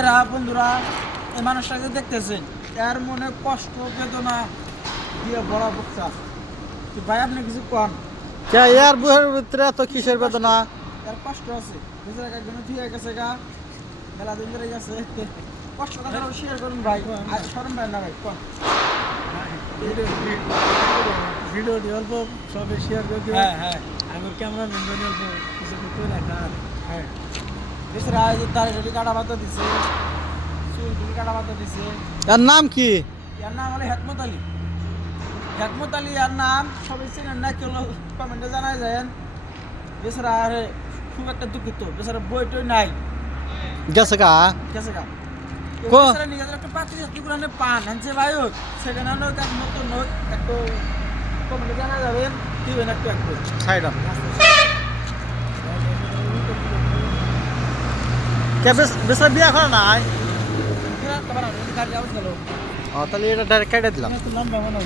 ভাইরা বন্ধুরা এই মানুষটাকে দেখতেছেন, এর মনে কষ্ট বেদনা দিয়ে বড় বক্সা। ভাই আপনি কিছু কন, কে ইয়ার বুহের ভিতরে তো কিসের বেদনা? এর কষ্ট আছে, বুঝে একজন ঠিক গেছে গা, মেলা দিন ধরে গেছে। কষ্ট কথা শেয়ার করুন ভাই, আর শরম ভাই না ভাই কন। ভিডিওটি অল্প সবে শেয়ার করে দিও। হ্যাঁ হ্যাঁ আমার ক্যামেরাম্যান বলে অল্প কিছু করে রাখা। হ্যাঁ বেচারা দাড়ি কাটা বাতা দিছে, চুল টুল কাটা বাতা দিছে। এর নাম কি? এর নাম হলো হেকমত আলী। হেকমত আলী এর নাম সবাই চেনেন না, কেউ কমেন্টে জানাই যায়। বেচারা আরে খুব একটা দুঃখিত, বেচারা বই টই নাই, গেছে গা? গেছে গা। কো? বেচারা নিজেদের একটা পাখি জাতি গুলানে পান আনছে ভাই, সেখানে হোক এক নতুন হোক একটু কমেন্টে জানা যাবেন, দিবেন একটু একটু। Side on. কে বেসা বিয়া করে নাই? গাড়ি আওয়াজ গেল। ও তাহলে এটা ডাইরেক্ট কেটে দিলাম। লম্বা বানাও